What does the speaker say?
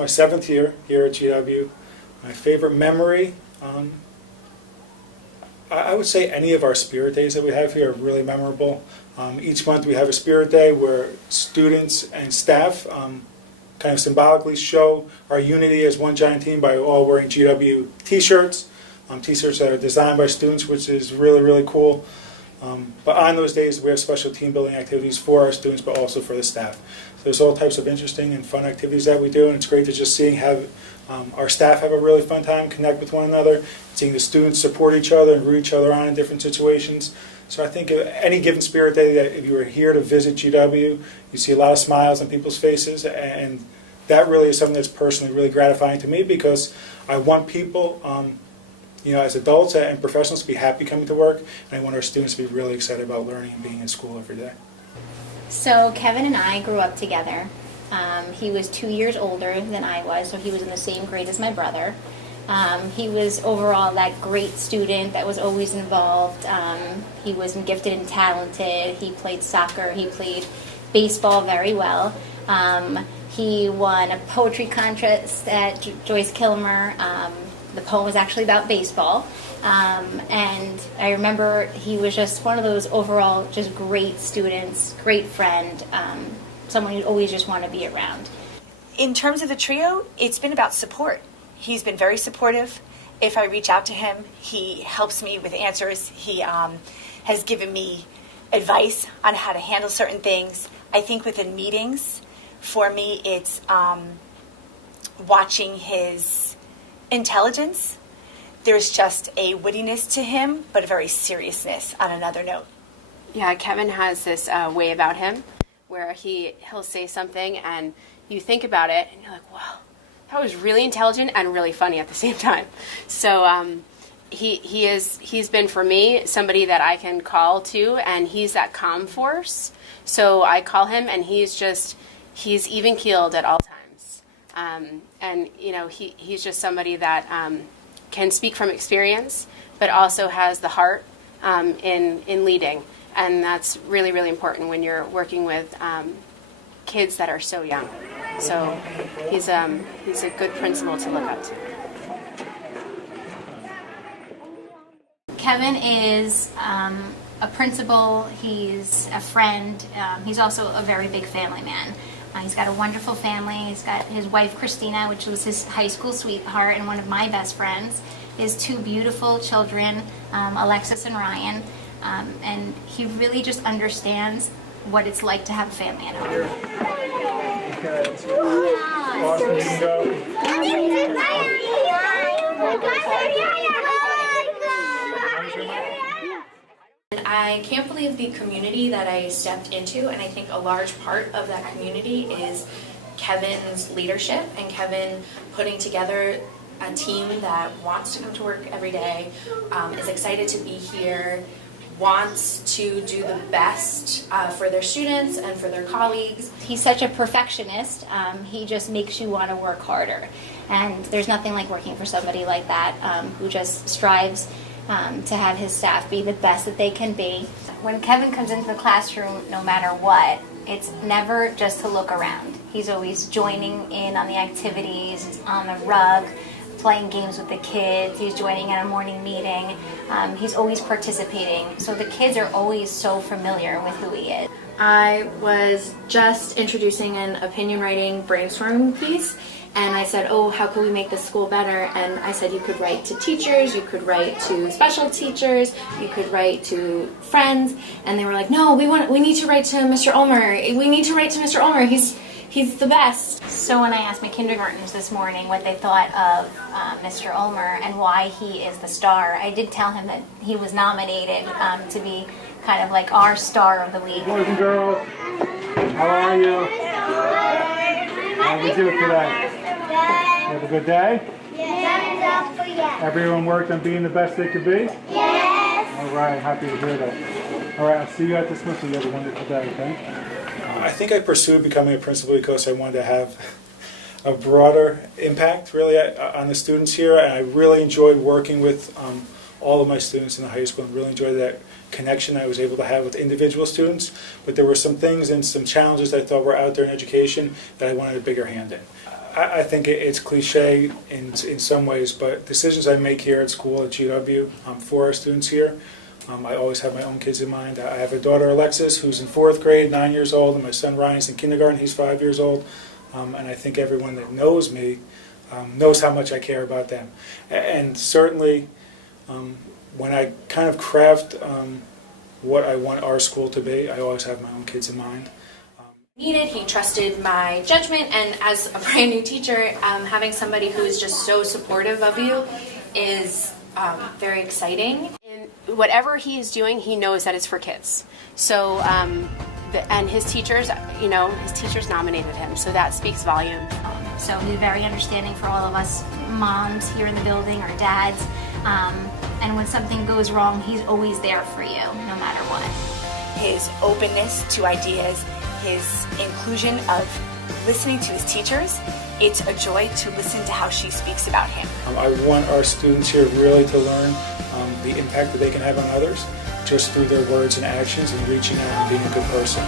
my 7th year here at GW. My favorite memory, I would say any of our spirit days that we have here are really memorable. Each month we have a spirit day where students and staff kind of symbolically show our unity as one giant team by all wearing GW t-shirts, t-shirts that are designed by students, which is really, really cool. But on those days we have special team building activities for our students but also for the staff. So there's all types of interesting and fun activities that we do, and it's great to just seeing our staff have a really fun time, connect with one another, seeing the students support each other and root each other on in different situations. So I think any given spirit day that if you were here to visit GW, you see a lot of smiles on people's faces, and that really is something that's personally really gratifying to me because I want people, as adults and professionals to be happy coming to work, and I want our students to be really excited about learning and being in school every day. So Kevin and I grew up together. He was 2 years older than I was, so he was in the same grade as my brother. He was overall that great student that was always involved. He was gifted and talented. He played soccer. He played baseball very well. He won a poetry contest at Joyce Kilmer. The poem was actually about baseball. And I remember he was just one of those overall just great students, great friend, someone you'd always just want to be around. In terms of the trio, it's been about support. He's been very supportive. If I reach out to him, he helps me with answers. He has given me advice on how to handle certain things. I think within meetings, for me, it's watching his intelligence. There's just a wittiness to him, but a very seriousness on another note. Yeah, Kevin has this way about him where he'll say something and you think about it and you're like, wow, that was really intelligent and really funny at the same time. So he's been for me somebody that I can call to, and he's that calm force. So I call him and he's even keeled at all times. And he's just somebody that can speak from experience, but also has the heart in leading. And that's really, really important when you're working with kids that are so young. So he's a good principal to look up to. Kevin is a principal. He's a friend. He's also a very big family man. He's got a wonderful family. He's got his wife, Christina, which was his high school sweetheart and one of my best friends. His 2 beautiful children, Alexis and Ryan. And he really just understands what it's like to have a family at home. Okay. Awesome. You can go. I can't believe the community that I stepped into, and I think a large part of that community is Kevin's leadership and Kevin putting together a team that wants to come to work every day, is excited to be here, wants to do the best for their students and for their colleagues. He's such a perfectionist. He just makes you want to work harder. And there's nothing like working for somebody like that who just strives to have his staff be the best that they can be. When Kevin comes into the classroom, no matter what, it's never just to look around. He's always joining in on the activities, he's on the rug, playing games with the kids, he's joining at a morning meeting, he's always participating. So the kids are always so familiar with who he is. I was just introducing an opinion writing brainstorming piece, and I said, oh, how could we make this school better? And I said you could write to teachers, you could write to special teachers, you could write to friends, and they were like, no, we need to write to Mr. Ulmer. We need to write to Mr. Ulmer. He's the best. So when I asked my kindergartners this morning what they thought of Mr. Ulmer and why he is the star, I did tell him that he was nominated to be kind of like our star of the week. Boys and girls, how are you? How did we do today? You have a good day? Yes. Everyone worked on being the best they could be? Yes. All right, happy to hear that. All right, I'll see you at dismissal. You have a wonderful day, okay? I think I pursued becoming a principal because I wanted to have a broader impact, really, on the students here. And I really enjoyed working with all of my students in the high school and really enjoyed that connection I was able to have with individual students. But there were some things and some challenges that I thought were out there in education that I wanted a bigger hand in. I think it's cliche in some ways, but decisions I make here at school at GW for our students here, I always have my own kids in mind. I have a daughter, Alexis, who's in 4th grade, 9 years old, and my son Ryan's in kindergarten, he's 5 years old. And I think everyone that knows me knows how much I care about them. And certainly, when I kind of craft what I want our school to be, I always have my own kids in mind. Needed. He trusted my judgment, and as a brand new teacher, having somebody who is just so supportive of you is very exciting. And whatever he is doing, he knows that it's for kids. So, and his teachers, his teachers nominated him, so that speaks volumes. So he's very understanding for all of us moms here in the building, our dads. And when something goes wrong, he's always there for you, no matter what. His openness to ideas, his inclusion of listening to his teachers, it's a joy to listen to how she speaks about him. I want our students here really to learn the impact that they can have on others just through their words and actions and reaching out and being a good person.